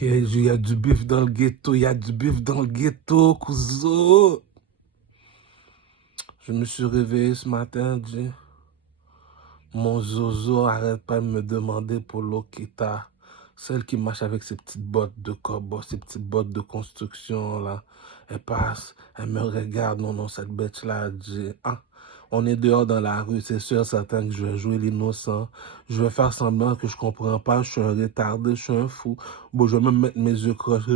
Il y a du bif dans le ghetto, il y a du bif dans le ghetto, cousin. Je me suis réveillé ce matin, dit, mon zozo arrête pas de me demander pour Lokita. Celle qui marche avec ses petites bottes de cowboy, ses petites bottes de construction, là. Elle passe, elle me regarde, non, non, cette bête-là, dit, ah, on est dehors dans la rue, c'est sûr, certain que je vais jouer l'innocent. Je vais faire semblant que je comprends pas, je suis un retardé, je suis un fou. Bon, je vais même mettre mes yeux crochés,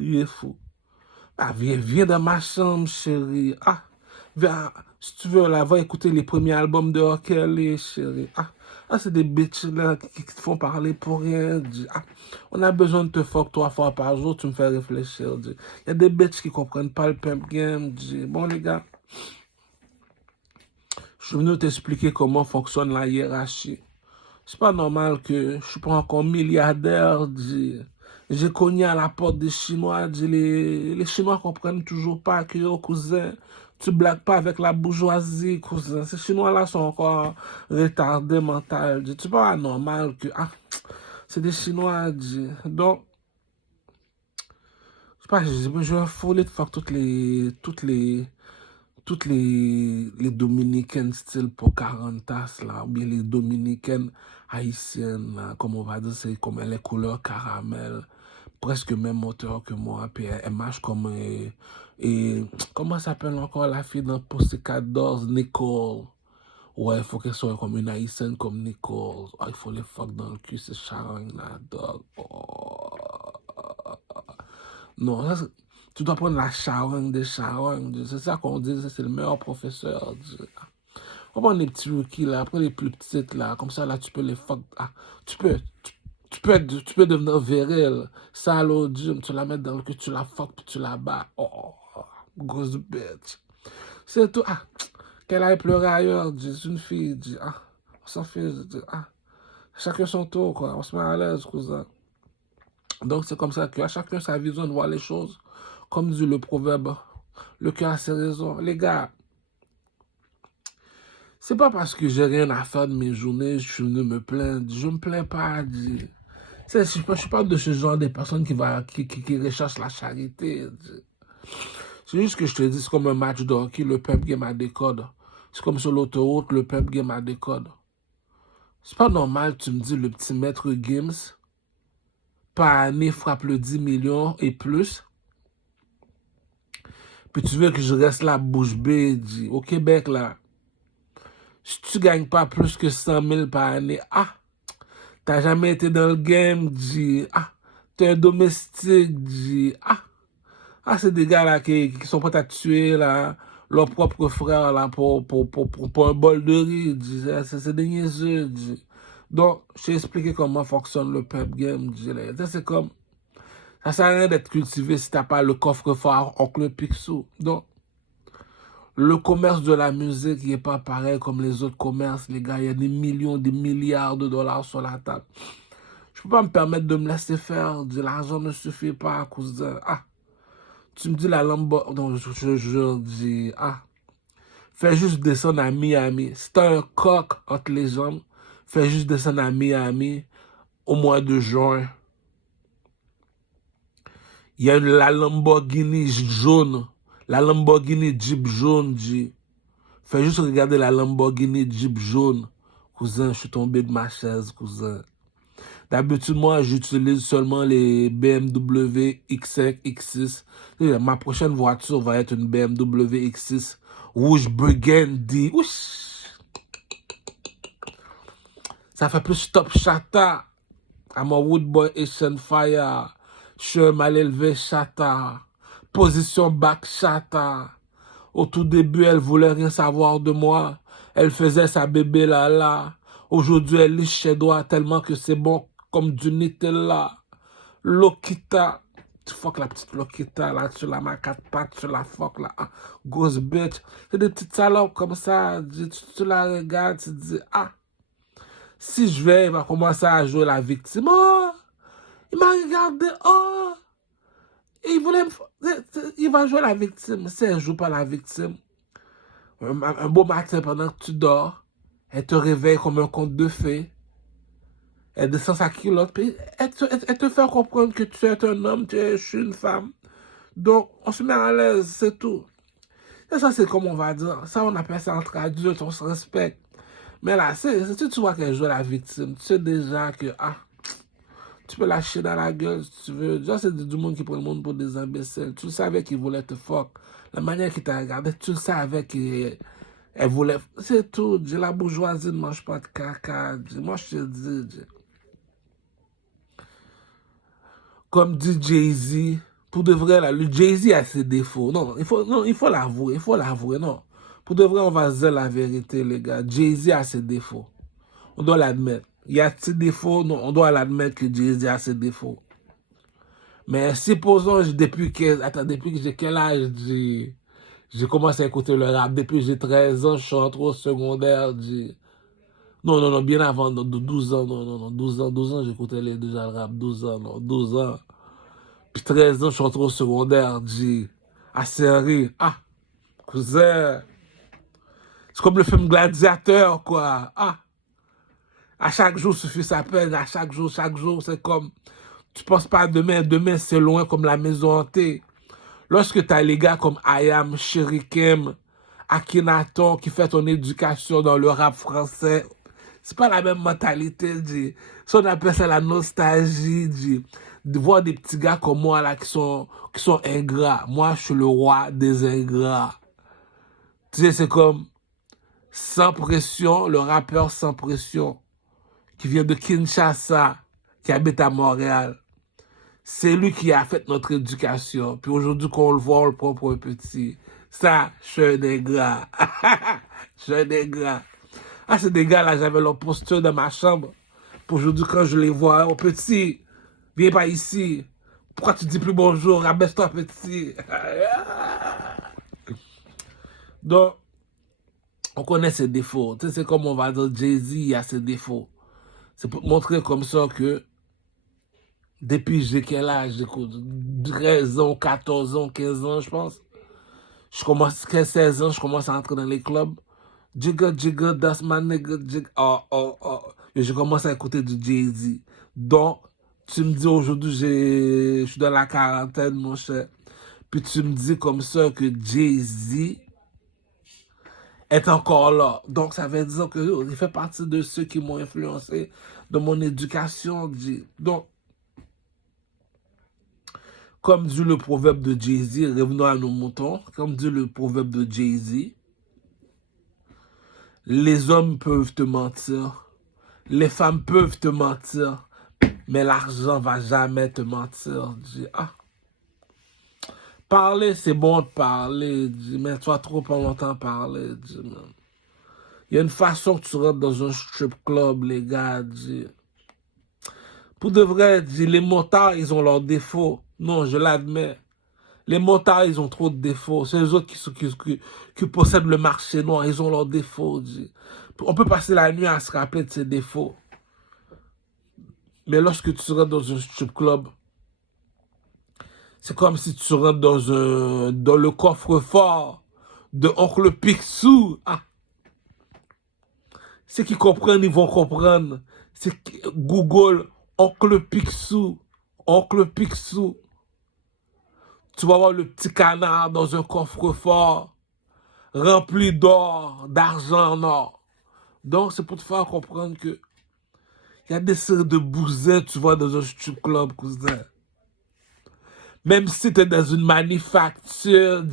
il est fou. Ah, viens dans ma chambre, chérie. Ah, viens, si tu veux, là, va écouter les premiers albums de R. Kelly, chérie. C'est des bitches, là, qui te font parler pour rien. On a besoin de te fuck 3 fois par jour, tu me fais réfléchir. Il y a des bitches qui comprennent pas le pimp game. Bon, les gars, je suis venu t'expliquer comment fonctionne la hiérarchie. C'est pas normal que je suis pas encore milliardaire. J'ai cogné à la porte des Chinois. Les Chinois comprennent toujours pas que, yo, cousin, tu blagues pas avec la bourgeoisie, cousin. Ces Chinois-là sont encore retardés mental. C'est pas normal que, c'est des Chinois. Donc, je sais pas, je vais folie de faire toutes les Dominicaines style Pocahontas, là, ou bien les Dominicaines haïtiennes, là, comme on va dire, c'est comme les couleurs caramel, presque même hauteur que moi, puis elle marche comme, comment s'appelle encore la fille dans Pussycat Dolls, Nicole. Ouais, il faut qu'elle soit comme une haïtienne comme Nicole. Oh, il faut les fuck dans le cul, c'est charring, là, dog. Oh. Non, tu dois prendre la charogne des charognes. C'est ça qu'on dit, c'est le meilleur professeur. On prend les petits rookies là, après les plus petites là, comme ça là tu peux les fuck. Tu peux devenir viril. Ça l'autre gym, tu la mets dans le cul, tu la fuck puis tu la bats. Oh, grosse bitch. C'est tout. Qu'elle aille pleurer ailleurs, c'est une fille. On s'en fiche. Chacun son tour quoi, on se met à l'aise, cousin. Donc c'est comme ça que à chacun sa vision de voir les choses. Comme dit le proverbe, le cœur a ses raisons. Les gars, c'est pas parce que j'ai rien à faire de mes journées, je suis venu me plaindre. Je me plains pas. Je suis pas de ce genre de personne qui recherche la charité. C'est juste que je te dis, c'est comme un match de hockey, le pep game a des codes. C'est comme sur l'autoroute, le pep game a des codes. C'est pas normal, tu me dis, le petit maître Gims, par année, frappe le 10 millions et plus. Puis tu veux que je reste là bouche bée, au Québec, là. Si tu gagnes pas plus que 100 000 par année, t'as jamais été dans le game, t'es un domestique, c'est des gars là qui sont prêts à tuer, là, leur propre frère, là, pour un bol de riz, c'est des niaiseux, Donc, je t'ai expliqué comment fonctionne le pep game, là. C'est comme, ça sert à rien d'être cultivé si t'as pas le coffre-fort oncle Picsou. Donc, le commerce de la musique n'est pas pareil comme les autres commerces, les gars. Il y a des millions, des milliards de dollars sur la table. Je peux pas me permettre de me laisser faire. L'argent ne suffit pas à cause de... tu me dis la Lambo... Non, je dis... fais juste descendre à Miami. Si t'as un coq entre les jambes, fais juste descendre à Miami au mois de juin. Il y a la Lamborghini jaune. La Lamborghini Jeep jaune, Fais juste regarder la Lamborghini Jeep jaune. Cousin, je suis tombé de ma chaise, cousin. D'habitude, moi, j'utilise seulement les BMW X5, X6. Ma prochaine voiture va être une BMW X6 rouge burgundy. Ouch! Ça fait plus top chata. I'm a wood boy Asian fire. Je suis un mal élevé chata. Position back chata. Au tout début, elle voulait rien savoir de moi. Elle faisait sa bébé là. Aujourd'hui, elle liche ses doigts tellement que c'est bon comme du Nutella. Lokita. Tu fuck la petite Lokita là, tu la mets à 4 pattes, tu la fuck là. Grosse bitch. C'est des petites salopes comme ça. Tu la regardes, tu te dis, si je vais, il va commencer à jouer la victime. Oh, il m'a regardé. Oh, il va jouer la victime. Si elle ne joue pas la victime, un beau matin pendant que tu dors, elle te réveille comme un conte de fées. Elle descend sa culotte, puis elle te fait comprendre que tu es un homme, je suis une femme. Donc, on se met à l'aise, c'est tout. Et ça, c'est comme on va dire. Ça, on appelle ça entre adultes, on se respecte. Mais là, tu vois qu'elle joue la victime. Tu sais déjà que, tu peux lâcher dans la gueule si tu veux. Déjà, c'est du monde qui prend le monde pour des imbéciles. Tu le savais qu'il voulait te fuck. La manière qu'il t'a regardé, tu le savais qu'elle voulait. C'est tout. La bourgeoisie ne mange pas de caca. Moi, je te dis. Comme dit Jay-Z, pour de vrai, là, le Jay-Z a ses défauts. Non, il faut l'avouer, non. Pour de vrai, on va se dire la vérité, les gars. Jay-Z a ses défauts. On doit l'admettre. Il y a ses défauts, non, on doit l'admettre que Jay-Z a ses défauts. Mais supposons, depuis que j'ai quel âge j'ai commencé à écouter le rap. Depuis que j'ai 13 ans, je suis entré au secondaire. Non, bien avant, 12 ans, non, 12 ans, j'écoutais déjà le rap, 12 ans, non, 12 ans. Puis 13 ans, je suis rentré au secondaire, série. Cousin. C'est comme le film Gladiateur, quoi. À chaque jour suffit sa peine, à chaque jour, c'est comme, tu penses pas à demain, demain c'est loin comme la maison hantée. Lorsque tu as les gars comme Ayam, Sherikem, Akhenaton qui fait ton éducation dans le rap français, c'est pas la même mentalité, Ça, on appelle ça la nostalgie, de voir des petits gars comme moi, là, qui sont ingrats. Moi, je suis le roi des ingrats. Tu sais, c'est comme, sans pression, le rappeur sans pression, qui vient de Kinshasa, qui habite à Montréal. C'est lui qui a fait notre éducation. Puis aujourd'hui, qu'on le voit, on le prend pour un petit. Ça, je suis un ingrat. Je suis un ingrat. Ces des gars là, j'avais leur posture dans ma chambre. Puis aujourd'hui, quand je les vois, oh petit, viens pas ici. Pourquoi tu dis plus bonjour? Abaisse-toi, petit. Donc, on connaît ses défauts. Tu sais, c'est comme on va dire, Jay-Z, il a ses défauts. C'est pour montrer comme ça que depuis j'ai quel âge, j'écoute 13 ans, 14 ans, 15 ans, je pense. Je commence, 16 ans, je commence à entrer dans les clubs. Jigga, that's my nigga, jigga. Et je commence à écouter du Jay-Z. Donc, tu me dis aujourd'hui, je suis dans la quarantaine, mon cher. Puis tu me dis comme ça que Jay-Z est encore là. Donc, ça veut dire que il fait partie de ceux qui m'ont influencé dans mon éducation. Donc, comme dit le proverbe de Jay-Z, revenons à nos moutons, comme dit le proverbe de Jay-Z, les hommes peuvent te mentir, les femmes peuvent te mentir, mais l'argent va jamais te mentir. Parler, c'est bon de parler, mais tu vas trop pas longtemps parler. Il y a une façon que tu rentres dans un strip club, les gars. Pour de vrai, les motards, ils ont leurs défauts. Non, je l'admets. Les motards, ils ont trop de défauts. C'est les autres qui possèdent le marché noir. Ils ont leurs défauts. On peut passer la nuit à se rappeler de ces défauts. Mais lorsque tu rentres dans un strip club, c'est comme si tu rentres dans le coffre-fort de Oncle Picsou. Ceux qui comprennent, ils vont comprendre. C'est Google, Oncle Picsou. Oncle Picsou. Tu vas voir le petit canard dans un coffre-fort rempli d'or, d'argent en or. Donc, c'est pour te faire comprendre que il y a des séries de bousins, tu vois, dans un strip club, cousin. Même si tu es dans une manufacture,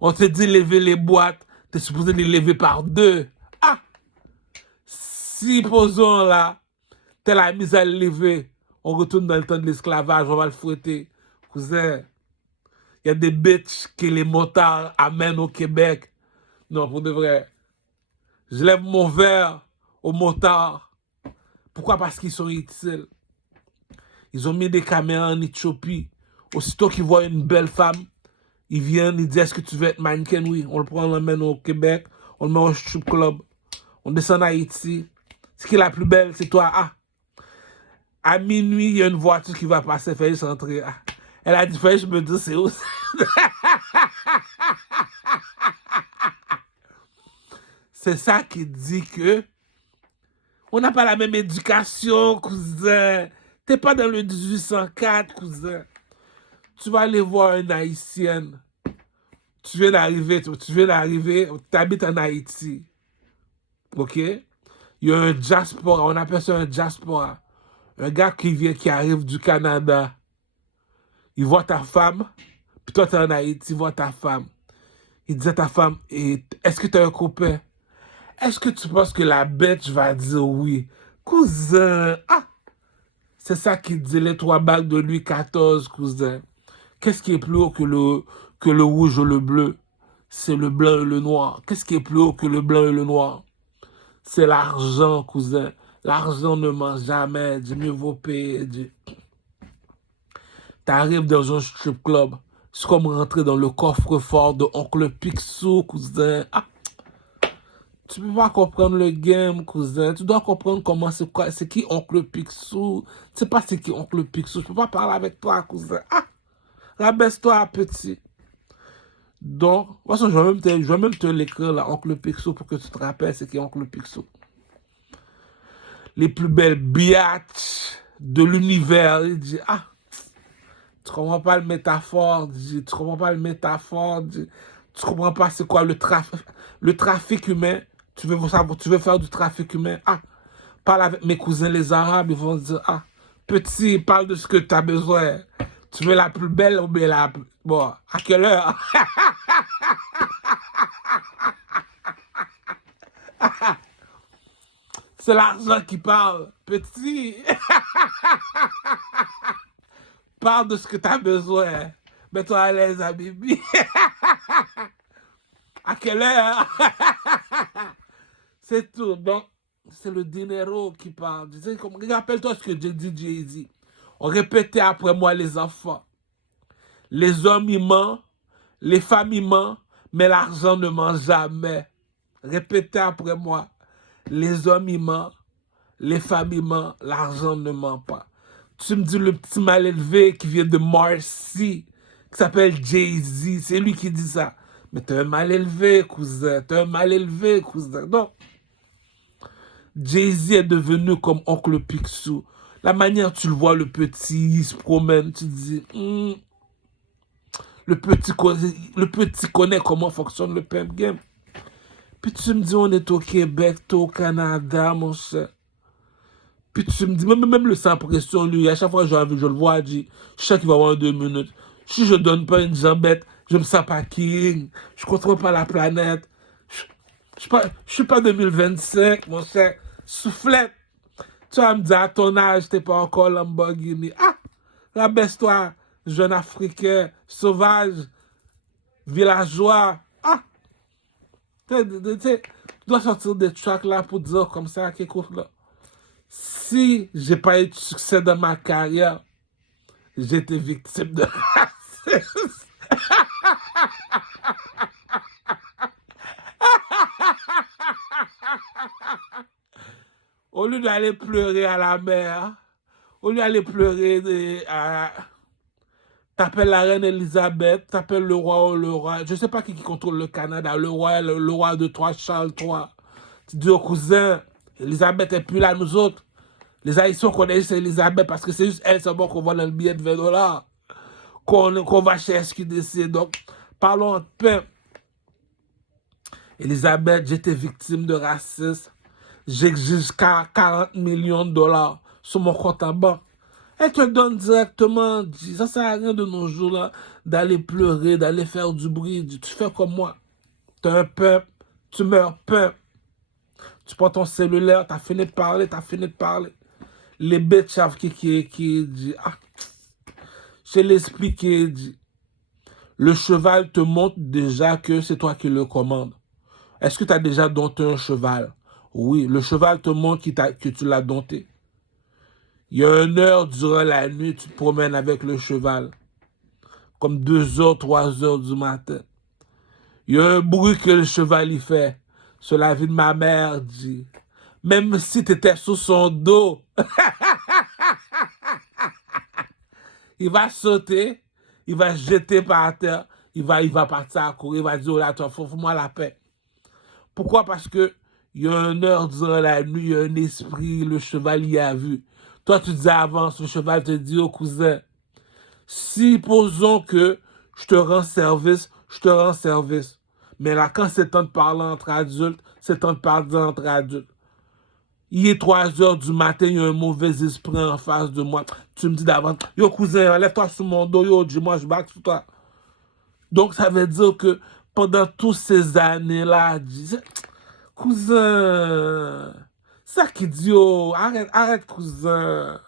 on te dit lever les boîtes, tu es supposé les lever par deux. Si, posons là, t'es la mise à le lever, on retourne dans le temps de l'esclavage, on va le fouetter. Cousin, il y a des bitches que les motards amènent au Québec. Non, pour de vrai. Je lève mon verre aux motards. Pourquoi? Parce qu'ils sont utiles. Ils ont mis des caméras en Éthiopie. Aussitôt qu'ils voient une belle femme, ils viennent, ils disent, est-ce que tu veux être mannequin? Oui, on le prend, on l'emmène au Québec, on le met au strip club. On descend à Haïti. Ce qui est la plus belle, c'est toi. À minuit, il y a une voiture qui va passer, fais juste rentrer. Elle a dit, fais je me dis, c'est où? C'est ça qui dit que On n'a pas la même éducation, cousin. T'es pas dans le 1804, cousin. Tu vas aller voir une Haïtienne. Tu viens d'arriver, tu habites en Haïti. OK? Il y a un diaspora, on appelle ça un diaspora. Un gars qui arrive du Canada. Il voit ta femme, puis toi, t'es en Haïti, il voit ta femme. Il dit à ta femme, est-ce que tu as un copain? Est-ce que tu penses que la bête va dire oui? Cousin, c'est ça qu'il dit, les 3 bagues de Louis XIV, cousin. Qu'est-ce qui est plus haut que le rouge ou le bleu? C'est le blanc et le noir. Qu'est-ce qui est plus haut que le blanc et le noir? C'est l'argent, cousin. L'argent ne ment jamais. Dis mieux vaut payer. T'arrives dans un strip club. C'est comme rentrer dans le coffre-fort de Oncle Picsou, cousin. Tu peux pas comprendre le game, cousin. Tu dois comprendre comment c'est qui Oncle Picsou. Tu sais pas c'est qui Oncle Picsou. Je peux pas parler avec toi, cousin. Rabaisse-toi, petit. Donc, de toute façon, je vais même te l'écrire, là, Oncle Picsou, pour que tu te rappelles c'est qui Oncle Picsou. Les plus belles biatches de l'univers. Il dit, tu comprends pas le métaphore, tu comprends pas le métaphore, tu comprends pas c'est quoi le trafic humain. Tu veux faire du trafic humain. Parle avec mes cousins les Arabes, ils vont dire, petit, parle de ce que tu as besoin. Tu veux la plus belle ou bien la plus... Bon, à quelle heure? C'est l'argent qui parle. Petit. Parle de ce que tu as besoin. Mets-toi à l'aise, Habibi. À quelle heure? C'est tout. Donc, c'est le dinero qui parle. Rappelle-toi ce que dit Jay-Z. On répétait après moi, les enfants. Les hommes, ils mentent. Les femmes, ils mentent. Mais l'argent ne ment jamais. Répétez après moi. Les hommes, ils mentent. Les femmes, ils mentent. L'argent ne ment pas. Tu me dis le petit mal élevé qui vient de Marcy, qui s'appelle Jay-Z. C'est lui qui dit ça. Mais t'es un mal élevé, cousin. T'es un mal élevé, cousin. Non. Jay-Z est devenu comme Oncle Picsou. La manière tu le vois, le petit, il se promène, tu te dis, le petit connaît comment fonctionne le pimp game. Puis tu me dis, on est au Québec, t'es au Canada, mon cher. Puis tu me dis, même le sans pression, lui, à chaque fois que je le vois, je sais qu'il va avoir 2 minutes. Si je donne pas une jambette, je me sens pas king. Je contrôle pas la planète. Je suis pas 2025, mon cher. Soufflette. Tu vas me dire, à ton âge, t'es pas encore Lamborghini. Rabaisse-toi, jeune Africain, sauvage, villageois. Tu dois sortir des tracks là pour dire comme ça, qu'écoute là. Si j'ai pas eu de succès dans ma carrière, j'ai été victime de racisme. Au lieu d'aller pleurer à la mer, au lieu d'aller pleurer t'appelles la reine Elisabeth, t'appelles le roi ou le roi. Je sais pas qui contrôle le Canada, le roi de Troyes, Charles III. Tu dis au cousin, Elisabeth est plus là, nous autres. Les Haïtiens connaissent Elisabeth parce que c'est juste elle seulement qu'on voit dans le billet de 20 $. Qu'on va chez SQDC. Donc, parlons de pain. Elisabeth, j'étais victime de racisme. J'exige 40 millions de dollars sur mon compte en banque. Elle te donne directement. Ça sert à rien de nos jours là d'aller pleurer, d'aller faire du bruit. Tu fais comme moi. Tu as un peuple, tu meurs peuple. Tu prends ton cellulaire, tu as fini de parler. Les bêtes savent qui dit. Je l'explique, dit. Le cheval te montre déjà que c'est toi qui le commandes. Est-ce que tu as déjà dompté un cheval? Oui, le cheval te montre que tu l'as dompté. Il y a 1 heure durant la nuit, tu te promènes avec le cheval. Comme 2 heures, 3 heures du matin. Il y a un bruit que le cheval y fait. Sur la vie de ma mère, dit. Même si tu étais sous son dos, il va sauter, il va se jeter par terre, il va partir à courir, il va dire, oh là, toi, faut moi la paix. Pourquoi? Parce que Il y a une heure durant la nuit, il y a un esprit, le cheval y a vu. Toi, tu dis avance, le cheval te dit, oh cousin, si posons que je te rends service, je te rends service. Mais là, quand c'est temps de parler entre adultes, c'est temps de parler entre adultes. Il est 3 heures du matin, il y a un mauvais esprit en face de moi. Tu me dis d'avance, yo cousin, lève-toi sur mon dos, yo, dis-moi, je bats sur toi. Donc, ça veut dire que pendant toutes ces années-là, cousin, ça qui dit, oh, arrête, cousin.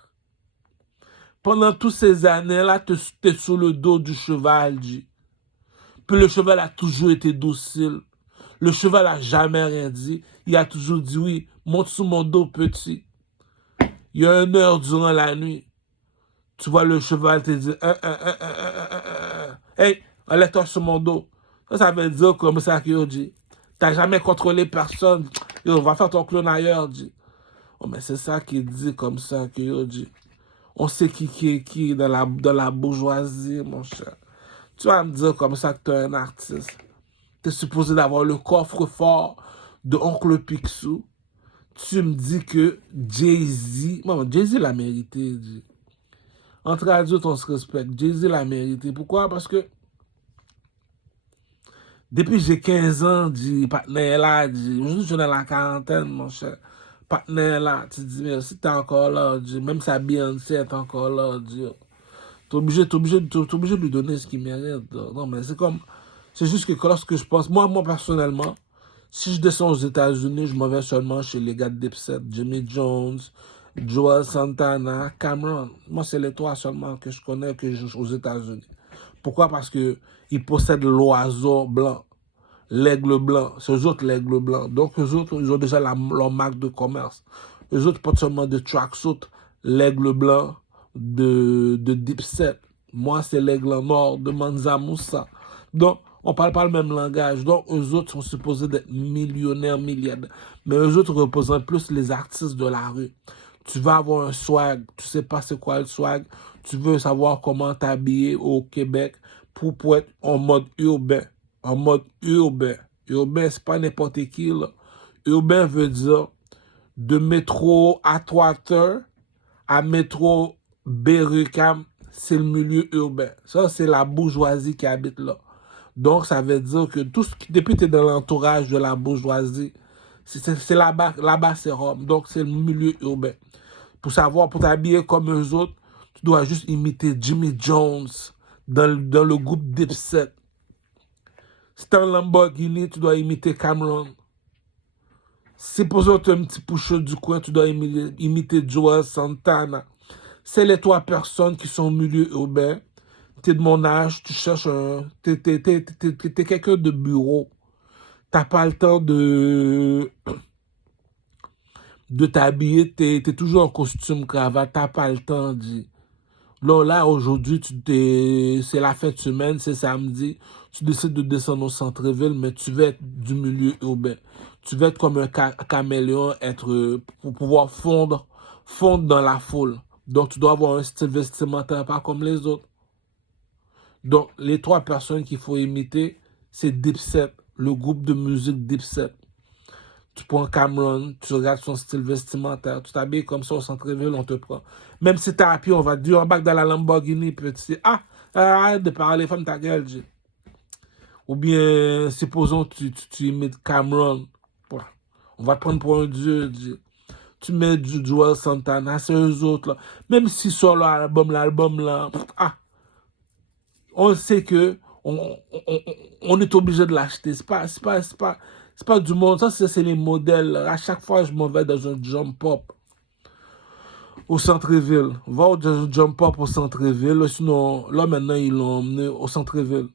Pendant toutes ces années-là, tu es sur le dos du cheval, dit. Puis le cheval a toujours été docile. Le cheval a jamais rien dit. Il a toujours dit, oui, monte sur mon dos, petit. Il y a une heure durant la nuit. Tu vois le cheval te dire, hey, enlève-toi sur mon dos. Ça veut dire comme ça qu'il dit. T'as jamais contrôlé personne. Yo, va faire ton clone ailleurs, dit. Oh, mais c'est ça qu'il dit comme ça qu'il dit. On sait qui est qui dans la bourgeoisie, mon cher. Tu vas me dire comme ça que tu es un artiste. Tu es supposé d'avoir le coffre-fort de Oncle Picsou. Tu me dis que Jay-Z... Bon, Jay-Z l'a mérité. Dit. Entre adultes, on se respecte. Jay-Z l'a mérité. Pourquoi? Parce que depuis j'ai 15 ans, dit, partenaire là, dit, aujourd'hui je suis dans la quarantaine, mon cher. Partenaire là, tu dis, mais si t'es encore là, dit, même sa Beyoncé est encore là, dit, t'es obligé de lui donner ce qu'il mérite. Non, mais c'est comme, c'est juste que lorsque je pense, moi personnellement, si je descends aux États-Unis, je m'en vais seulement chez les gars de Dipset, Jimmy Jones, Joel Santana, Cameron. Moi, c'est les trois seulement que je connais aux États-Unis. Pourquoi? Parce que ils possèdent l'oiseau blanc, l'aigle blanc. C'est eux autres l'aigle blanc. Donc, eux autres, ils ont déjà leur marque de commerce. Eux autres portent seulement de tracksuit, l'aigle blanc de Dipset. Moi, c'est l'aigle noir de Mansa Moussa. Donc, on parle pas le même langage. Donc, eux autres sont supposés d'être millionnaires, milliardaires. Mais eux autres représentent plus les artistes de la rue. Tu vas avoir un swag, tu sais pas c'est quoi le swag, tu veux savoir comment t'habiller au Québec pour être en mode urbain. En mode urbain. Urbain, c'est pas n'importe qui, là. Urbain veut dire de métro Atwater à métro Berry-UQAM, c'est le milieu urbain. Ça, c'est la bourgeoisie qui habite là. Donc, ça veut dire que tout ce qui, depuis que tu es dans l'entourage de la bourgeoisie, c'est là-bas, c'est Rome. Donc, c'est le milieu urbain. Pour savoir, pour t'habiller comme eux autres, tu dois juste imiter Jimmy Jones dans le groupe Dipset. Si t'es un Lamborghini, tu dois imiter Cameron. Si pour ça, tu as un petit poucheux du coin, tu dois imiter Joel Santana. C'est les trois personnes qui sont au milieu urbain. Tu es de mon âge, tu cherches un... T'es quelqu'un de bureau. T'as pas le temps de t'habiller, t'es toujours en costume, cravate, t'as pas le temps, dit. Là, aujourd'hui, c'est la fin de semaine, c'est samedi, tu décides de descendre au centre-ville, mais tu veux être du milieu urbain. Tu veux être comme un caméléon, pour pouvoir fondre dans la foule. Donc, tu dois avoir un style vestimentaire, pas comme les autres. Donc, les trois personnes qu'il faut imiter, c'est Dipset, le groupe de musique Dipset. Tu prends Cameron, tu regardes son style vestimentaire, tu t'habilles comme ça au centre-ville, on te prend. Même si t'es à pied, on va te dire, on back dans la Lamborghini, petit. Arrête de parler, ferme ta gueule, G. Ou bien, supposons tu imites Cameron. On va te prendre pour un dieu, G. Tu mets du Joel Santana, c'est eux autres, là. Même si sur l'album là, on sait que on est obligé de l'acheter. C'est pas du monde. Ça, c'est les modèles. À chaque fois, je m'en vais dans un jump pop au centre-ville. Va au jump pop au centre-ville. Sinon, là, maintenant, ils l'ont emmené au centre-ville.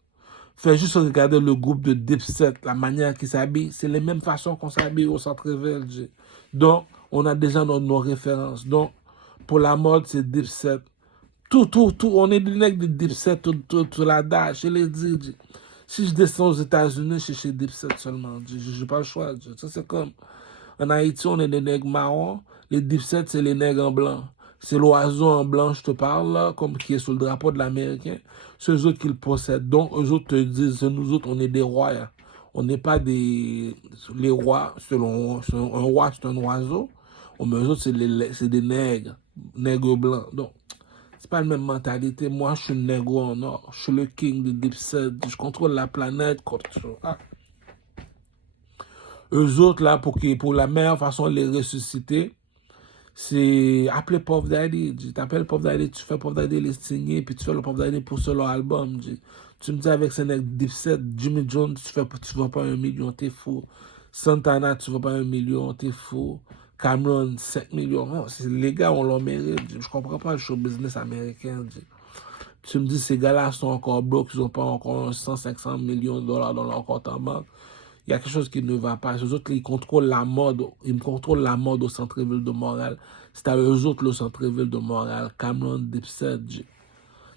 Fais juste regarder le groupe de Dipset, la manière qu'ils s'habillent. C'est les mêmes façons qu'on s'habille au centre-ville. Donc, on a déjà nos références. Donc, pour la mode, c'est Dipset. Tout. On est des nègres de Dipset, tout la dash. Je l'ai dit. Si je descends aux États-Unis, c'est chez Dipset seulement. Je n'ai pas le choix. Ça, c'est comme. En Haïti, on est des nègres marrons. Les Dipset, c'est les nègres en blanc. C'est l'oiseau en blanc, je te parle, là, comme qui est sur le drapeau de l'Américain. C'est eux autres qui le possèdent. Donc, eux autres te disent, nous autres, on est des rois. On n'est pas des... Les rois, selon un roi, c'est un oiseau. Mais eux autres, c'est des nègres blancs. Donc, c'est pas la même mentalité. Moi, je suis un nègre en or. Je suis le king de Dipset. Je contrôle la planète. Ah. Eux autres, là, pour la meilleure façon de les ressusciter, c'est appeler Puff Daddy. Tu appelles Puff Daddy, tu fais Puff Daddy les signer, puis tu fais le Puff Daddy pour solo album. Tu me dis avec ce nègre Dipset, Jimmy Jones, tu vends pas 1 million, t'es fou. Santana, tu vends pas 1 million, t'es fou. Cameron, 5 millions. Non, les gars, on leur mérite. Je comprends pas le show business américain. Tu me dis, ces gars-là sont encore broke, ils n'ont pas encore 100-500 millions de dollars dans leur compte en banque. Il y a quelque chose qui ne va pas. Eux autres, ils contrôlent la mode. Ils contrôlent la mode au centre-ville de Montréal. C'est à eux autres le centre-ville de Montréal. Cameron, Dipset. Tu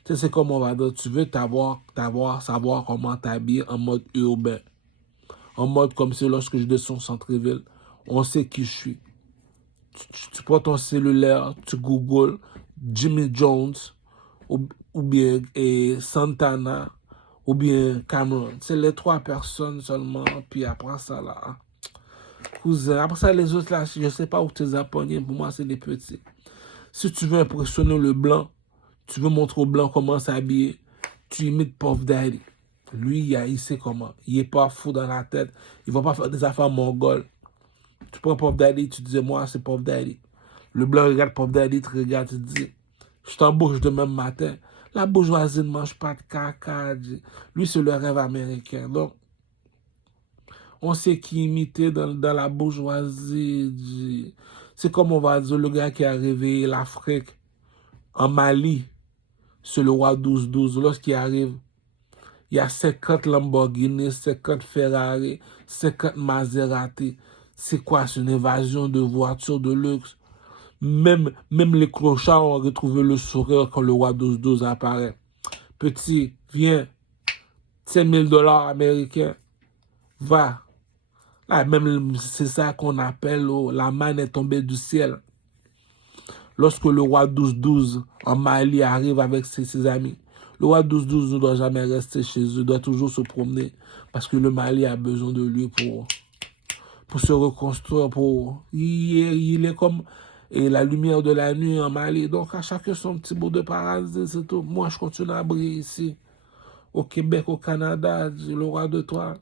sais, c'est comme on va dire. Tu veux savoir comment t'habiller en mode urbain. En mode comme c'est lorsque je descends au centre-ville. On sait qui je suis. Tu prends ton cellulaire, tu googles Jimmy Jones ou bien Santana ou bien Cameron. C'est les 3 personnes seulement. Puis après ça, là, cousin. Après ça, les autres, là, je ne sais pas où tu les as pognés. Pour moi, c'est des petits. Si tu veux impressionner le blanc, tu veux montrer au blanc comment s'habiller, tu imites Puff Daddy. Lui, il sait comment. Il n'est pas fou dans la tête. Il ne va pas faire des affaires mongoles. Tu prends Puff Daddy, tu dis, moi, c'est Puff Daddy. Le blanc regarde Puff Daddy, tu regardes, tu te dis, je t'embauche demain matin. La bourgeoisie ne mange pas de caca. Lui, c'est le rêve américain. Donc, on sait qui imiter dans la bourgeoisie. C'est comme on va dire, le gars qui a réveillé l'Afrique en Mali, c'est le roi 12-12. Lorsqu'il arrive, il y a 50 Lamborghini, 50 Ferrari, 50 Maserati. C'est quoi? C'est une évasion de voitures de luxe. Même les clochards ont retrouvé le sourire quand le roi 12-12 apparaît. Petit, viens, 5 000 $ américains, va. Là, même c'est ça qu'on appelle la manne est tombée du ciel. Lorsque le roi 12-12 en Mali arrive avec ses amis, le roi 12-12 ne doit jamais rester chez eux, doit toujours se promener parce que le Mali a besoin de lui pour se reconstruire. Il est comme la lumière de la nuit en Mali. Donc, à chacun son petit bout de paradis, c'est tout. Moi, je continue à briller ici, au Québec, au Canada, le roi de toi.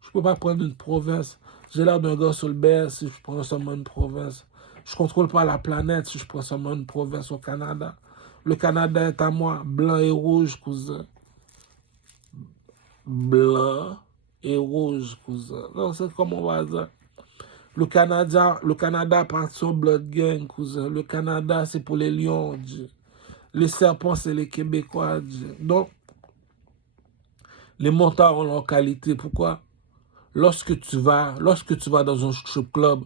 Je ne peux pas prendre une province. J'ai l'air d'un gars sur le BS si je prends seulement une province. Je ne contrôle pas la planète si je prends seulement une province au Canada. Le Canada est à moi, blanc et rouge, cousin. Blanc et rouge, cousin. Non, c'est comme on va dire. Le Canada appartient au Blood Gang, cousin. Le Canada, c'est pour les lions. Les serpents, c'est les Québécois. Donc, les motards ont leur qualité. Pourquoi? Lorsque tu vas dans un strip club,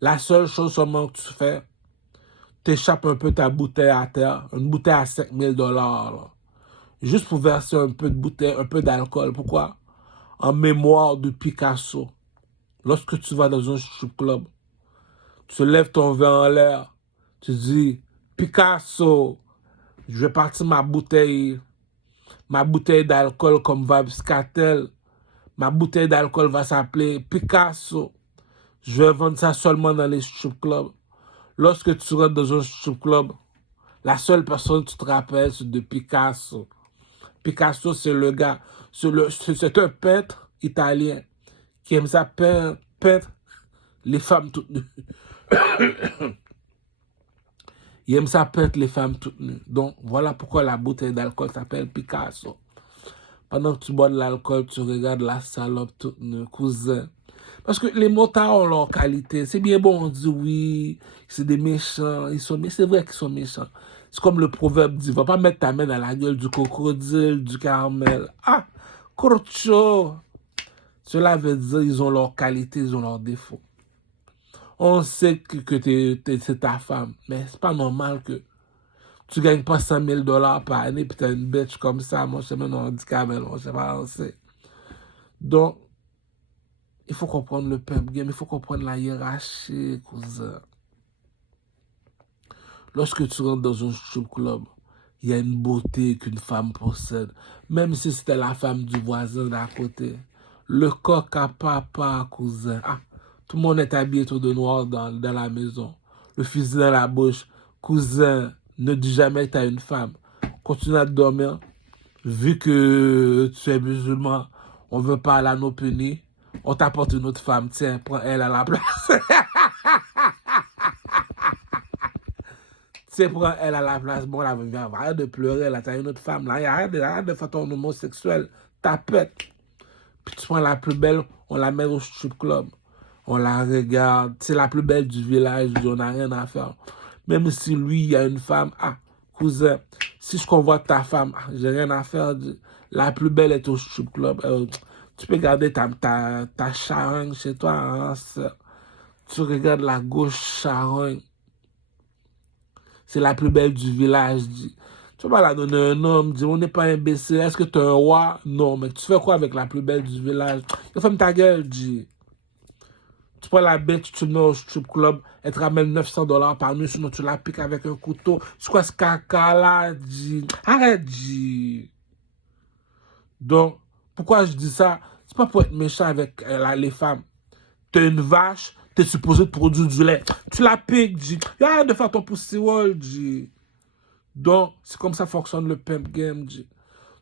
la seule chose seulement que tu fais, t'échappes un peu ta bouteille à terre, une bouteille à 5 000 $, là, juste pour verser un peu de bouteille, un peu d'alcool. Pourquoi? En mémoire de Picasso. Lorsque tu vas dans un strip club, tu lèves ton verre en l'air, tu dis, Picasso, je vais partir ma bouteille d'alcool comme Vabscatel. Ma bouteille d'alcool va s'appeler Picasso. Je vais vendre ça seulement dans les strip clubs. Lorsque tu rentres dans un strip club, la seule personne que tu te rappelles, c'est de Picasso. Picasso, c'est le gars, c'est un peintre italien qui aime ça peindre les femmes toutes nues. Il aime ça peindre les femmes toutes nues. Donc, voilà pourquoi la bouteille d'alcool s'appelle Picasso. Pendant que tu bois de l'alcool, tu regardes la salope toute nue, cousin. Parce que les motards ont leur qualité. C'est bien bon, on dit oui, c'est des méchants. Mais c'est vrai qu'ils sont méchants. C'est comme le proverbe dit, va pas mettre ta main dans la gueule du crocodile, du caramel. Ah, Corcho. Cela veut dire ils ont leur qualité, ils ont leurs défauts. On sait que c'est ta femme, mais c'est pas normal que tu gagnes pas 100 000 $ par année, puis t'as une bitch comme ça, moi, je sais même handicap, je sais pas, on sait. Donc, il faut comprendre le pimp game, il faut comprendre la hiérarchie, cousin. Lorsque tu rentres dans un strip club, il y a une beauté qu'une femme possède, même si c'était la femme du voisin d'à côté. Le coq à papa, cousin. Ah, tout le monde est habillé tout de noir dans la maison. Le fusil dans la bouche. Cousin, ne dis jamais que tu as une femme. Continue à dormir. Vu que tu es musulman, on veut pas aller à nos punis. On t'apporte une autre femme. Tiens, prends elle à la place. Tiens, prends elle à la place. Bon, là, arrête de pleurer. Là, tu as une autre femme. Là, arrête de faire ton homosexuel. Tapette. Puis tu prends la plus belle, on la met au strip club. On la regarde. C'est la plus belle du village. On n'a rien à faire. Même si lui, il y a une femme. Ah, cousin, si je convoite ta femme, ah, j'ai rien à faire. La plus belle est au strip club. Tu peux garder ta charogne chez toi. Hein, tu regardes la gauche charogne. C'est la plus belle du village. Tu vas pas la donner un homme. On n'est pas imbécile. Est-ce que tu es un roi? Non, mais tu fais quoi avec la plus belle du village? Ferme ta gueule, dis. Tu prends la bête, tu mets au strip club, elle te ramène $900 par nuit, sinon tu la piques avec un couteau. C'est quoi ce caca-là, dis? Arrête, dis. Donc, pourquoi je dis ça? C'est pas pour être méchant avec les femmes. T'es une vache, t'es supposé te produire du lait. Tu la piques, dis. Arrête de faire ton pussy wall, dis. Donc, c'est comme ça fonctionne le pimp game, dis.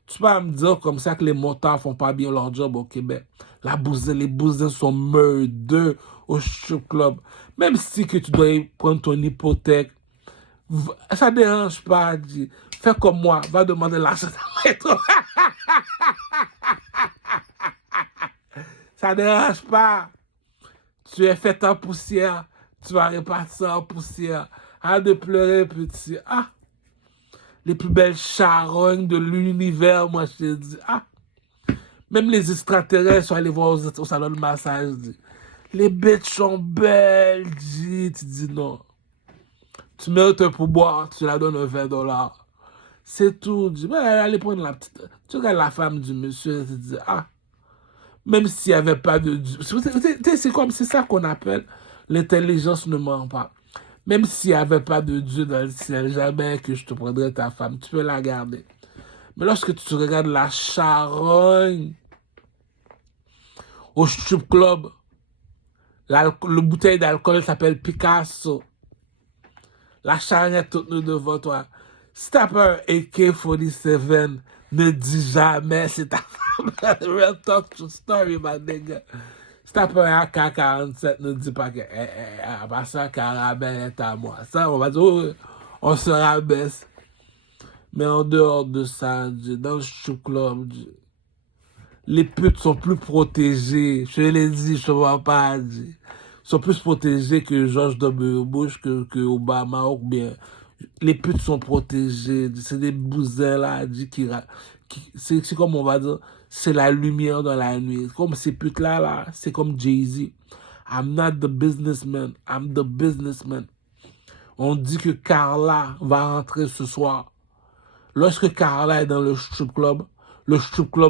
Tu vas me dire comme ça que les motards font pas bien leur job au Québec. Les bousins sont meurdeux au strip club. Même si que tu dois prendre ton hypothèque, ça dérange pas, dis. Fais comme moi, va demander l'argent à métro. Ça dérange pas. Tu es fait en poussière, tu vas repartir en poussière. Arrête de pleurer, petit. Ah! Les plus belles charognes de l'univers, moi, je te dis. Ah! Même les extraterrestres sont allés voir au salon de massage. Dis. Les bêtes sont belles, dis. Tu dis non. Tu mérites un pourboire, tu la donnes un $20. C'est tout. Dis. Mais allez prendre la petite. Tu regardes la femme du monsieur, tu dis, ah! Même s'il n'y avait pas de Dieu. C'est comme, c'est ça qu'on appelle l'intelligence ne ment pas. Même s'il n'y avait pas de Dieu dans le ciel, jamais que je te prendrais ta femme. Tu peux la garder. Mais lorsque tu regardes la charogne au strip club, le bouteille d'alcool s'appelle Picasso. La charogne est toute nue devant toi. Si t'as pas un AK-47, ne dis jamais c'est ta femme. Real talk to story, my nigga. Si t'as pas un AK-47, ne dis pas que ça, Carabelle est à moi. Ça, on va dire, oh, on se rabaisse. Mais en dehors de ça, dans le strip club, les putes sont plus protégées. Je l'ai dit, je ne vois pas dire. Sont plus protégées que George W. Bush, que Obama, ou bien. Les putes sont protégées. C'est des bousins là, c'est comme on va dire, c'est la lumière dans la nuit. Comme ces putes là, c'est comme Jay-Z. I'm not the businessman, I'm the businessman. On dit que Carla va rentrer ce soir. Lorsque Carla est dans le strip club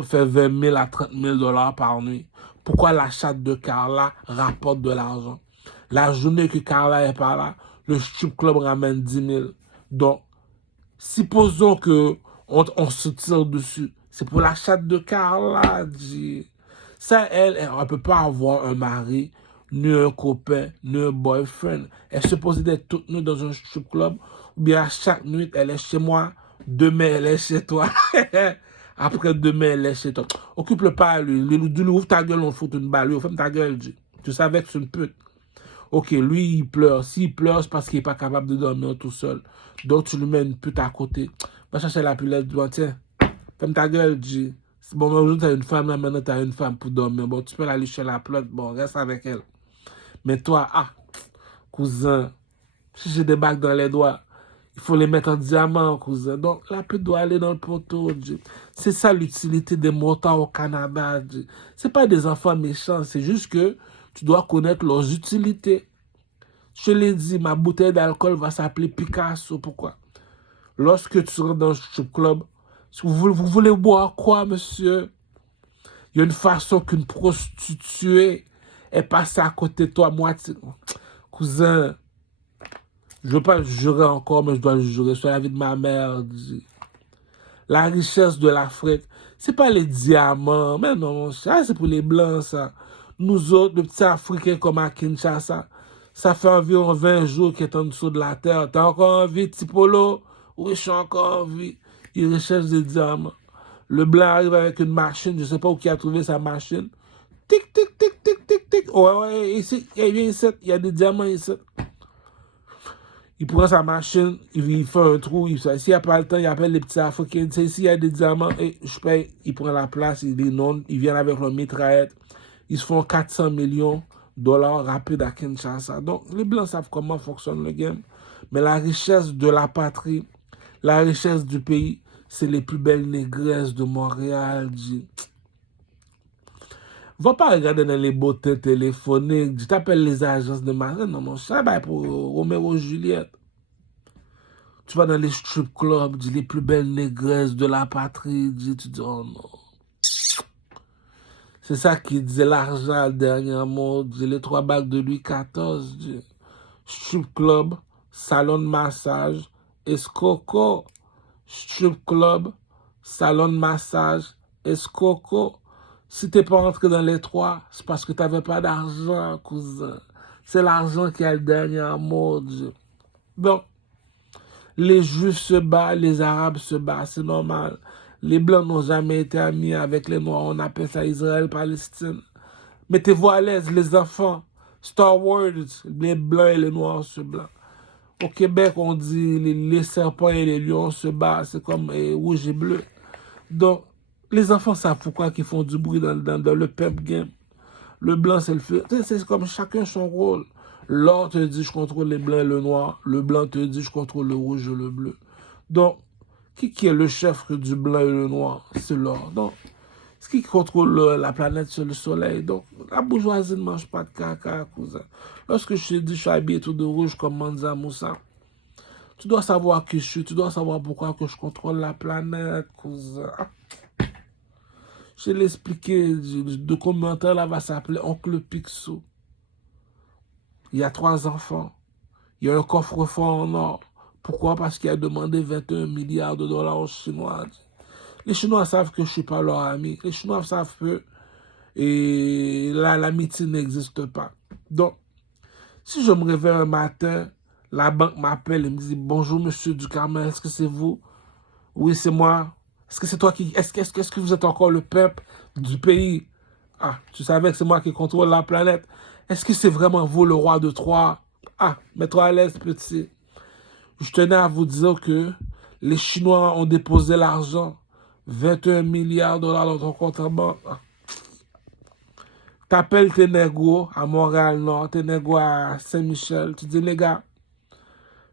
fait 20 000 à 30 000 $ par nuit. Pourquoi la chatte de Carla rapporte de l'argent? La journée que Carla est pas là, le strip club ramène 10 000. Donc, supposons que on se tire dessus. C'est pour la chatte de Carla, dit. Ça, elle ne peut pas avoir un mari, ni un copain, ni un boyfriend. Elle est supposée d'être toute nue dans un strip club. Ou bien chaque nuit, elle est chez moi. Demain, elle est chez toi. Après, demain, elle est chez toi. Occupe-le pas, lui. Dis-lui, ouvre ta gueule, on fout une balle. Lui, ferme ta gueule, dis. Tu savais que c'est une pute. Ok, lui, il pleure. S'il pleure, c'est parce qu'il n'est pas capable de dormir tout seul. Donc, tu lui mets une pute à côté. Va chercher la pilette, dis, tiens, ferme ta gueule, dis. Bon, aujourd'hui, tu as une femme, là, maintenant, tu as une femme pour dormir. Bon, tu peux la licher la plante. Bon, reste avec elle. Mais toi, ah, cousin, si j'ai des bagues dans les doigts, il faut les mettre en diamant, cousin. Donc, la pute doit aller dans le poteau, dis. C'est ça l'utilité des motards au Canada, dis. C'est pas des enfants méchants, c'est juste que tu dois connaître leurs utilités. Je l'ai dit, ma bouteille d'alcool va s'appeler Picasso. Pourquoi? Lorsque tu rentres dans le strip club, vous voulez boire quoi, monsieur? Il y a une façon qu'une prostituée est passée à côté de toi, moitié. Cousin, je ne veux pas jurer encore, mais je dois le jurer sur la vie de ma mère. La richesse de l'Afrique, c'est pas les diamants. Mais non, ça, c'est pour les Blancs, ça. Nous autres, le petit Africain comme à Kinshasa, ça fait environ 20 jours qu'il est en dessous de la terre. T'as encore envie, Tipolo? Oui, je suis encore en vie. Il recherche des diamants. Le Blanc arrive avec une machine, je sais pas où il a trouvé sa machine. Tic, tic, tic, tic, tic, tic. Ouais, ici, il y a ici, il y a des diamants ici. Il prend sa machine, il fait un trou, s'il n'y a pas le temps, il appelle les petits Africains, il dit, ici, il y a des diamants, et je paye, il prend la place, il les nomme, ils viennent avec leur mitraillette, ils se font 400 millions de dollars rapides à Kinshasa. Donc, les Blancs savent comment fonctionne le game, mais la richesse de la patrie, la richesse du pays, c'est les plus belles négresses de Montréal, dit. Va pas regarder dans les beautés téléphoniques, tu t'appelles les agences de marine, non, mon chat, bah, pour Roméo Juliette. Tu vas dans les strip clubs, dis les plus belles négresses de la patrie, tu dis, oh non. C'est ça qui disait l'argent dernièrement, dis les 3 bagues de Louis XIV, dis. Strip club, salon de massage, escoco. Strip club, salon de massage, escoco. Si t'es pas rentré dans les 3, c'est parce que t'avais pas d'argent, cousin. C'est l'argent qui a le dernier mot, dis. Bon. Les Juifs se battent, les Arabes se battent, c'est normal. Les Blancs n'ont jamais été amis avec les Noirs, on appelle ça Israël-Palestine. Mettez-vous à l'aise, les enfants. Star Wars, les Blancs et les Noirs se battent. Au Québec, on dit les serpents et les lions se battent, c'est comme rouge et bleu. Donc, les enfants savent pourquoi ils font du bruit dans le pep game. Le blanc, c'est le feu. C'est comme chacun son rôle. L'or te dit, je contrôle les blancs et le noir. Le blanc te dit, je contrôle le rouge et le bleu. Donc, qui est le chef du blanc et le noir? C'est l'or. Donc, c'est qui contrôle la planète sur le soleil? Donc, la bourgeoisie ne mange pas de caca, cousin. Lorsque je te dis, je suis habillé tout de rouge comme Manza Moussa, tu dois savoir qui je suis. Tu dois savoir pourquoi que je contrôle la planète, cousin. Je l'ai expliqué, le documentaire là va s'appeler Oncle Picsou. Il y a 3 enfants. Il y a un coffre-fort en or. Pourquoi? Parce qu'il a demandé 21 milliards de dollars aux Chinois. Les Chinois savent que je ne suis pas leur ami. Les Chinois savent que l'amitié n'existe pas. Donc, si je me réveille un matin, la banque m'appelle et me dit « Bonjour, monsieur Ducarmel, est-ce que c'est vous? » « Oui, c'est moi. » « Est-ce que c'est toi qui... Est-ce que vous êtes encore le peuple du pays? » « Ah, tu savais que c'est moi qui contrôle la planète. Est-ce que c'est vraiment vous, le roi de Troie? » « Ah, mets-toi à l'aise, petit. Je tenais à vous dire que les Chinois ont déposé l'argent. 21 milliards de dollars dans ton compte en banque. Ah. T'appelles tes négos à Montréal-Nord, tes négos à Saint-Michel. Tu dis, les gars,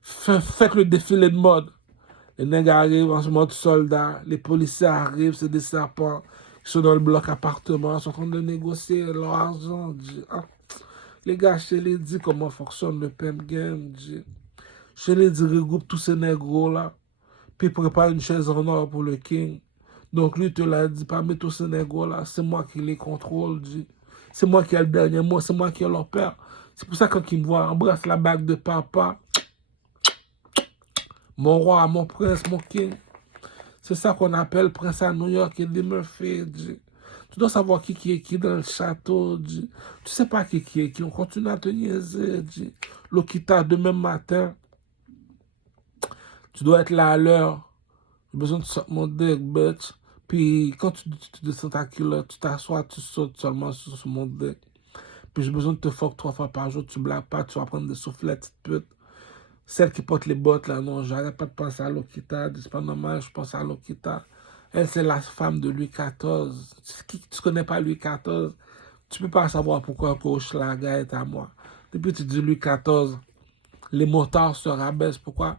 faites le défilé de mode. Les nègres arrivent en ce moment de soldats, les policiers arrivent, c'est des serpents qui sont dans le bloc appartement, ils sont en train de négocier leur argent. Ah. Les gars, je les dis comment fonctionne le pimp game. Je les dis, regroupe tous ces négros-là, puis prépare une chaise en or pour le king. Donc lui te l'a dit, parmi tous ces négros-là, c'est moi qui les contrôle. C'est moi qui ai le dernier mot, c'est moi qui ai leur père. C'est pour ça que quand ils me voient, embrasse la bague de papa. Mon roi, mon prince, mon king. C'est ça qu'on appelle prince à New York et Eddie Murphy. Tu dois savoir qui est qui dans le château. Tu sais pas qui est qui. On continue à te niaiser. Lokita, demain matin, tu dois être là à l'heure. J'ai besoin de sortir mon deck, bitch. Puis quand tu descends ta culotte, tu t'assois, tu sautes seulement sur mon deck. Puis j'ai besoin de te fuck 3 fois par jour. Tu blagues pas, tu vas prendre des soufflettes, pute. Celle qui porte les bottes, là, non, j'arrête pas de penser à Lokita. C'est pas normal, je pense à Lokita. Elle, c'est la femme de Louis XIV. Tu connais pas Louis XIV? Tu peux pas savoir pourquoi Hochelaga est à moi. Depuis que tu dis Louis XIV, les motards se rabaissent. Pourquoi?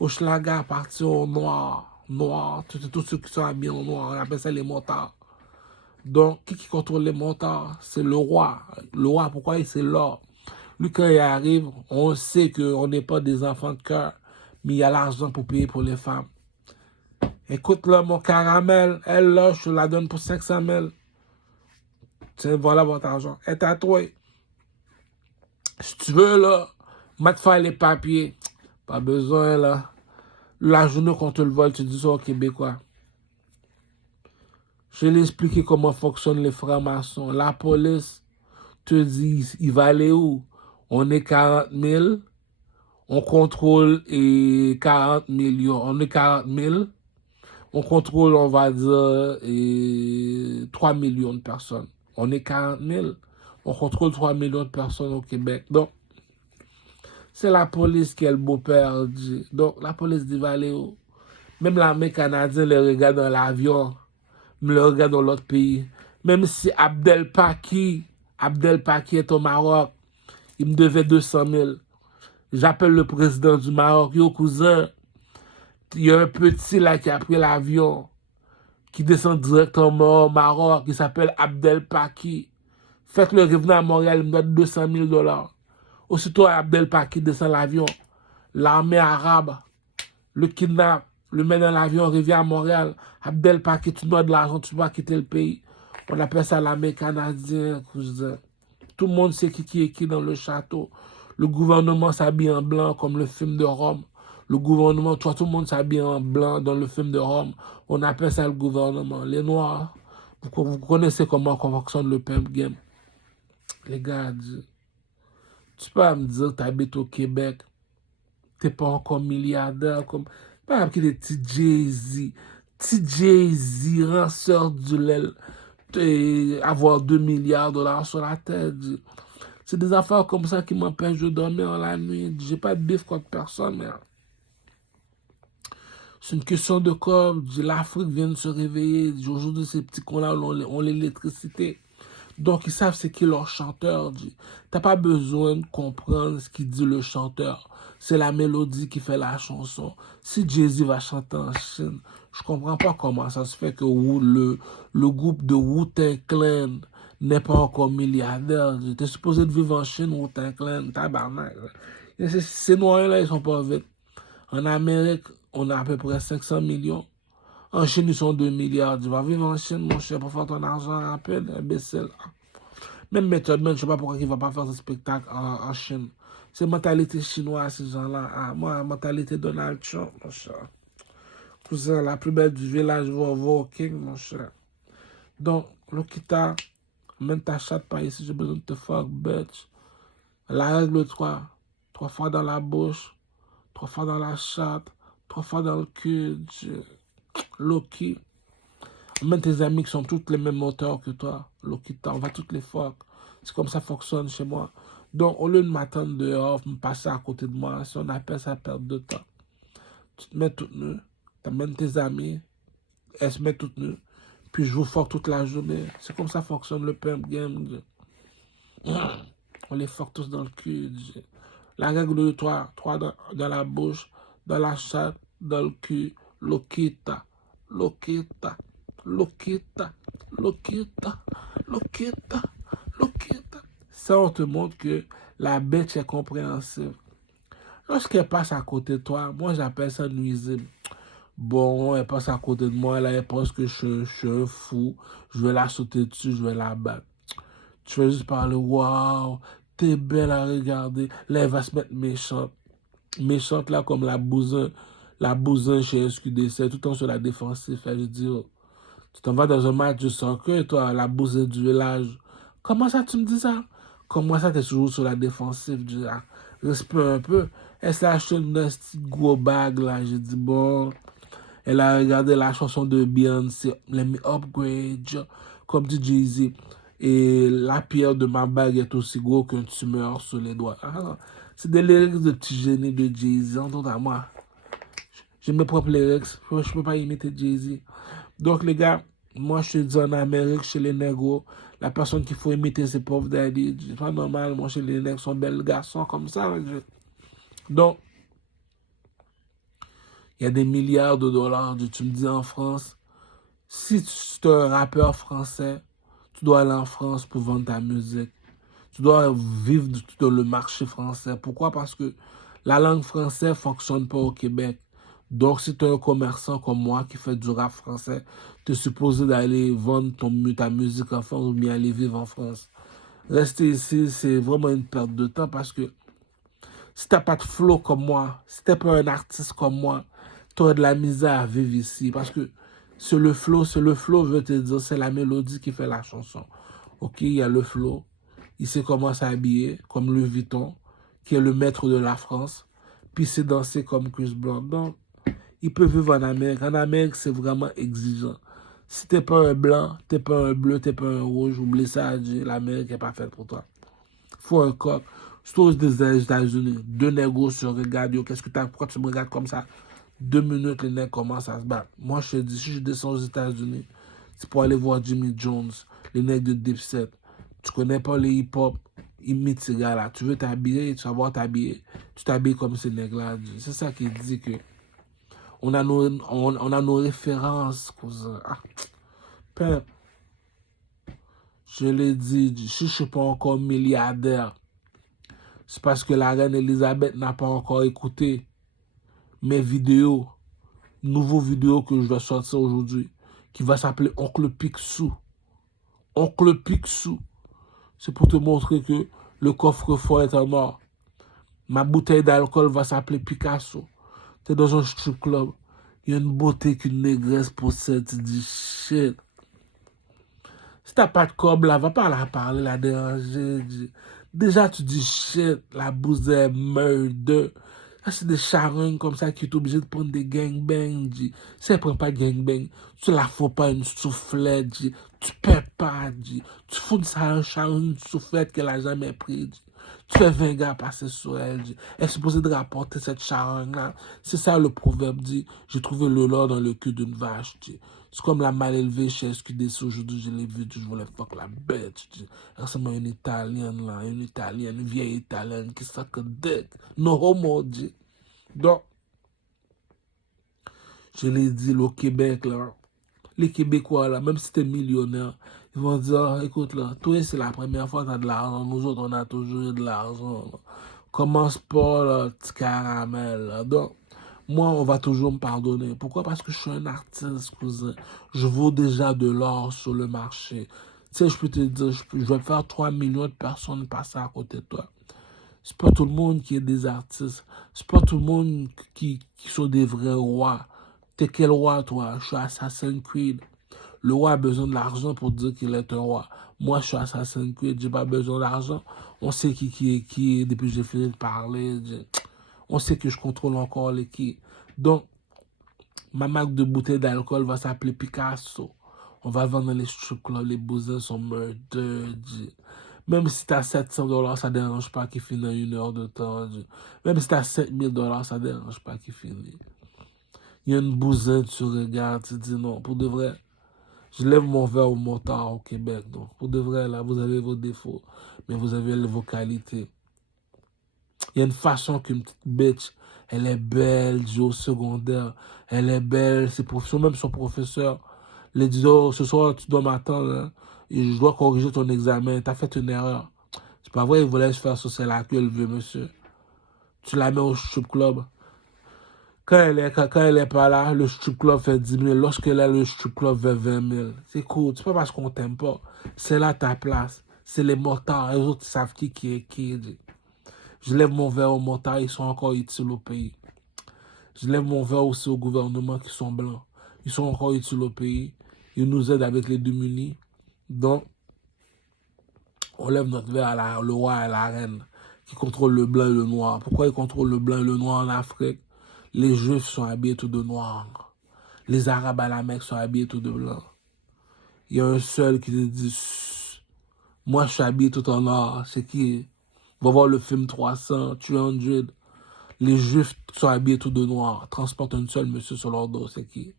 Hochelaga appartient au noir. Noir. Tous ceux qui sont habillés en noir, on appelle ça les motards. Donc, qui contrôle les motards? C'est le roi. Le roi, pourquoi? C'est l'or. Lui, quand il arrive, on sait qu'on n'est pas des enfants de cœur, mais il y a l'argent pour payer pour les femmes. Écoute, là, mon caramel, elle, là, je te la donne pour 500 000. Tiens, voilà votre argent. Elle est à toi. Si tu veux, là, moi te faire les papiers. Pas besoin, là. La journée qu'on te le vole, tu dis ça aux Québécois. Je vais expliquer comment fonctionnent les francs-maçons. La police te dit, il va aller où? On est 40 000, on contrôle 40 millions. On est 40 000, on contrôle, on va dire, 3 millions de personnes. On est 40 000, on contrôle 3 millions de personnes au Québec. Donc, c'est la police qui est le beau-père. Donc, la police dit, va aller où? Même l'armée canadienne les regarde dans l'avion, me le regarde dans l'autre pays. Même si Abdel Paki est au Maroc, il me devait 200 000. J'appelle le président du Maroc, yo cousin, il y a un petit là qui a pris l'avion, qui descend directement au Maroc, qui s'appelle Abdel Paki. Faites-le revenir à Montréal, il me donne 200 000 $. Aussitôt Abdel Paki descend l'avion, l'armée arabe le kidnappe, le met dans l'avion, revient à Montréal. Abdel Paki, tu dois de l'argent, tu dois quitter le pays. On appelle ça l'armée canadienne, cousin. Tout le monde sait qui est qui dans le château. Le gouvernement s'habille en blanc comme le film de Rome. Le gouvernement, tout le monde s'habille en blanc dans le film de Rome. On appelle ça le gouvernement. Les Noirs, vous connaissez comment fonctionne le pimp game. Les gars, tu peux me dire que tu habites au Québec, tu n'es pas encore milliardaire. Comme... Pas avec des petits Jay-Z. Petit Jay-Z, ranceur du lait, avoir 2 milliards de dollars sur la tête. C'est des affaires comme ça qui m'empêchent de dormir la nuit. J'ai pas de bif contre personne, mais c'est une question de corps. L'Afrique vient de se réveiller. Aujourd'hui, ces petits cons-là ont l'électricité. Donc, ils savent c'est qui leur chanteur. T'as pas besoin de comprendre ce qu'il dit le chanteur. C'est la mélodie qui fait la chanson. Si Jay-Z va chanter en Chine, je comprends pas comment ça se fait que le groupe de Wu-Tang Clan n'est pas encore milliardaire. T'es supposé de vivre en Chine, Wu-Tang Clan, tabarnak. Ces noirs-là, ils sont pas vite. En Amérique, on a à peu près 500 millions. En Chine, ils sont 2 milliards. Tu vas vivre en Chine, mon cher, pour faire ton argent rapide, imbécile. Même Method Man, je ne sais pas pourquoi il ne va pas faire ce spectacle en Chine. C'est mentalité chinoise, ces gens-là. Ah, moi, mentalité Donald Trump, mon cher. Cousin, la plus belle du village, King, mon cher. Donc, Lokita, même ta chatte pas ici, j'ai besoin de te fuck, bitch. La règle 3. 3 fois dans la bouche, 3 fois dans la chatte, 3 fois dans le cul. Loki. Même tes amis qui sont toutes les mêmes moteurs que toi. Lokita, on va toutes les fuck. C'est comme ça fonctionne chez moi. Donc, au lieu de m'attendre dehors, me passer à côté de moi, si on appelle ça perte de temps, tu te mets toute nue, tu amènes tes amis, elles se mettent toutes nues, puis je vous fuck toute la journée. C'est comme ça fonctionne le pimp game. On les fuck tous dans le cul. La règle de 3 dans la bouche, dans la chatte, dans le cul. Lokita, Lokita, Lokita, Lokita, Lokita, Lokita. Ça, on te montre que la bête est compréhensive. Lorsqu'elle passe à côté de toi, moi j'appelle ça nuisible. Bon, elle passe à côté de moi, là, elle pense que je suis un fou. Je vais la sauter dessus, je vais la battre. Tu vas juste parler, waouh, t'es belle à regarder. Là, elle va se mettre méchante. Méchante, là, comme la bousin chez SQDC, tout le temps sur la défensive. Elle dit, oh, tu t'en vas dans un match de soccer, toi, la bousin du village. Comment ça, tu me dis ça? Comment ça, t'es toujours sur la défensive? Je dis, ah, respect un peu. Elle s'est acheté une petite gros bag, là. J'ai dit, bon, elle a regardé la chanson de Beyoncé, Let Me Upgrade, comme dit Jay-Z. Et la pierre de ma bague est aussi gros qu'un tumeur sur les doigts. Ah, c'est des lyrics de petit génie de Jay-Z. Entends à moi. J'ai mes propres lyrics. Je ne peux pas imiter Jay-Z. Donc, les gars, moi, je te dis en Amérique, chez les négros, la personne qu'il faut imiter, c'est Puff Daddy. C'est pas normal. Moi, chez les nègres, sont belles garçons comme ça. Donc, il y a des milliards de dollars. Tu me dis en France, si tu es un rappeur français, tu dois aller en France pour vendre ta musique. Tu dois vivre dans le marché français. Pourquoi? Parce que la langue française ne fonctionne pas au Québec. Donc, si tu es un commerçant comme moi qui fait du rap français, tu es supposé d'aller vendre ta musique en France ou bien aller vivre en France. Rester ici, c'est vraiment une perte de temps parce que si tu n'as pas de flow comme moi, si tu n'es pas un artiste comme moi, tu auras de la misère à vivre ici. Parce que C'est le flow, je veux te dire, c'est la mélodie qui fait la chanson. Ok, il y a le flow. Il sait comment s'habiller, comme Louis Vuitton, qui est le maître de la France. Puis il sait danser comme Chris Brown. Donc, il peut vivre en Amérique. En Amérique, c'est vraiment exigeant. Si t'es pas un blanc, t'es pas un bleu, t'es pas un rouge, oublie ça, l'Amérique n'est pas faite pour toi. Faut un coq. Surtout des États-Unis. Deux négos se regardent. Yo, qu'est-ce que t'as? Pourquoi tu me regardes comme ça? 2 minutes, les nègres commencent à se battre. Moi, je te dis, si je descends aux États-Unis, c'est pour aller voir Jimmy Jones, les nègres de Dipset. Tu connais pas les hip-hop, imite ces gars-là. Tu veux t'habiller, tu vas voir t'habiller. Tu t'habilles comme ces nègres-là. C'est ça qui dit que on a nos références, cousin. Ah, père, je l'ai dit, si je ne suis pas encore milliardaire, c'est parce que la reine Elisabeth n'a pas encore écouté mes vidéos, nouveaux vidéos que je vais sortir aujourd'hui, qui va s'appeler Oncle Picsou. Oncle Picsou. C'est pour te montrer que le coffre-fort est en or. Ma bouteille d'alcool va s'appeler Picasso. Tu es dans un strip club. Il y a une beauté qu'une négresse possède. Tu dis shit. Si t'as pas de cob là, va pas la parler, la déranger. Déjà, tu dis shit, la bouse est murder. Ça, c'est des charognes comme ça qui sont obligés de prendre des gangbangs. Si elle prend pas de gangbang, tu la fous pas une soufflette. Tu paies pas. Tu fous ça un charogne, une soufflette qu'elle a jamais pris. Tu fais 20 gars passer sur elle. Elle est supposée de rapporter cette charogne-là. C'est ça le proverbe dit. J'ai trouvé le lard dans le cul d'une vache. C'est comme la mal élevée chez SQDC. Aujourd'hui, je l'ai vu. Je voulais fuck la bête. Elle ressemble à une Italienne, là. Une Italienne, une vieille Italienne qui sac dick. No homo, dit. Donc, je l'ai dit, le Québec, là. Les Québécois, là, même si t'es millionnaire, ils vont dire, oh, écoute, là, toi, c'est la première fois que t'as de l'argent. Nous autres, on a toujours eu de l'argent. Commence pas, là, petit caramel, là. Donc, moi, on va toujours me pardonner. Pourquoi? Parce que je suis un artiste, cousin. Je vaux déjà de l'or sur le marché. Tu sais, je peux te dire, je vais faire 3 millions de personnes passer à côté de toi. C'est pas tout le monde qui est des artistes. C'est pas tout le monde qui sont des vrais rois. T'es quel roi, toi? Je suis Assassin's Creed. Le roi a besoin de l'argent pour dire qu'il est un roi. Moi, je suis Assassin's Creed, j'ai pas besoin d'argent. On sait qui est qui depuis que j'ai fini de parler. On sait que je contrôle encore les qui. Donc, ma marque de bouteille d'alcool va s'appeler Picasso. On va vendre dans les strip clubs, les bousins sont murder. Même si t'as 700 $, ça dérange pas qu'il finisse en 1 heure de temps. Même si t'as 5000 $, ça dérange pas qu'il finisse. Il y a une bousin, tu regardes, tu dis non, pour de vrai. Je lève mon verre au motard au Québec. Donc, pour de vrai, là, vous avez vos défauts, mais vous avez vos qualités. Il y a une façon qu'une petite bitch, elle est belle, au secondaire, elle est belle, ses professeurs, même son professeur, les dit, oh, ce soir, tu dois m'attendre, hein, et je dois corriger ton examen, t'as fait une erreur. C'est pas vrai, il voulait se faire saucer la queue, le vieux monsieur. Tu la mets au strip club. Quand elle est pas là, le strip club fait 10 000. Lorsqu'elle est là, le strip club fait 20 000. C'est cool. C'est pas parce qu'on t'aime pas. C'est là ta place. C'est les motards. Les autres savent qui est qui. Je lève mon verre aux motards. Ils sont encore utiles au pays. Je lève mon verre aussi au gouvernement qui sont blancs. Ils sont encore utiles au pays. Ils nous aident avec les démunis. Donc, on lève notre verre à le roi et à la reine qui contrôlent le blanc et le noir. Pourquoi ils contrôlent le blanc et le noir en Afrique? Les Juifs sont habillés tout de noir. Les Arabes à la Mecque sont habillés tout de blanc. Il y a un seul qui te dit, moi je suis habillé tout en or. C'est qui? Va voir le film 300, 300. Les Juifs sont habillés tout de noir. Transportent un seul monsieur sur leur dos. C'est qui?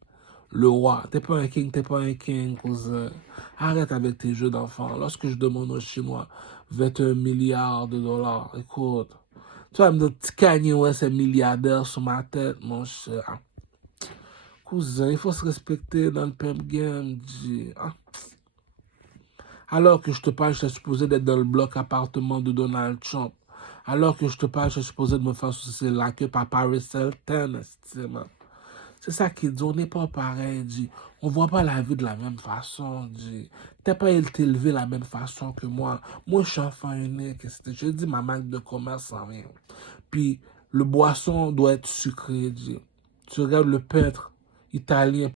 Le roi. T'es pas un king, cousin. Arrête avec tes jeux d'enfants. Lorsque je demande aux Chinois 21 milliards de dollars, écoute, tu vas me dire, petit Kanye West est milliardaire sur ma tête, mon cher. Cousin, il faut se respecter dans le pimp game. Alors que je te parle, je suis supposé d'être dans le bloc appartement de Donald Trump. Alors que je te parle, je suis supposé de me faire soucier la queue par Paris Hilton. C'est ça qui dit, on n'est pas pareil. On voit pas la vie de la même façon. T'as pas été élevé de la même façon que moi. Moi, je suis enfant unique. Je dis ma marque de commerce sans rien. Puis, le boisson doit être sucré. Tu regardes le peintre italien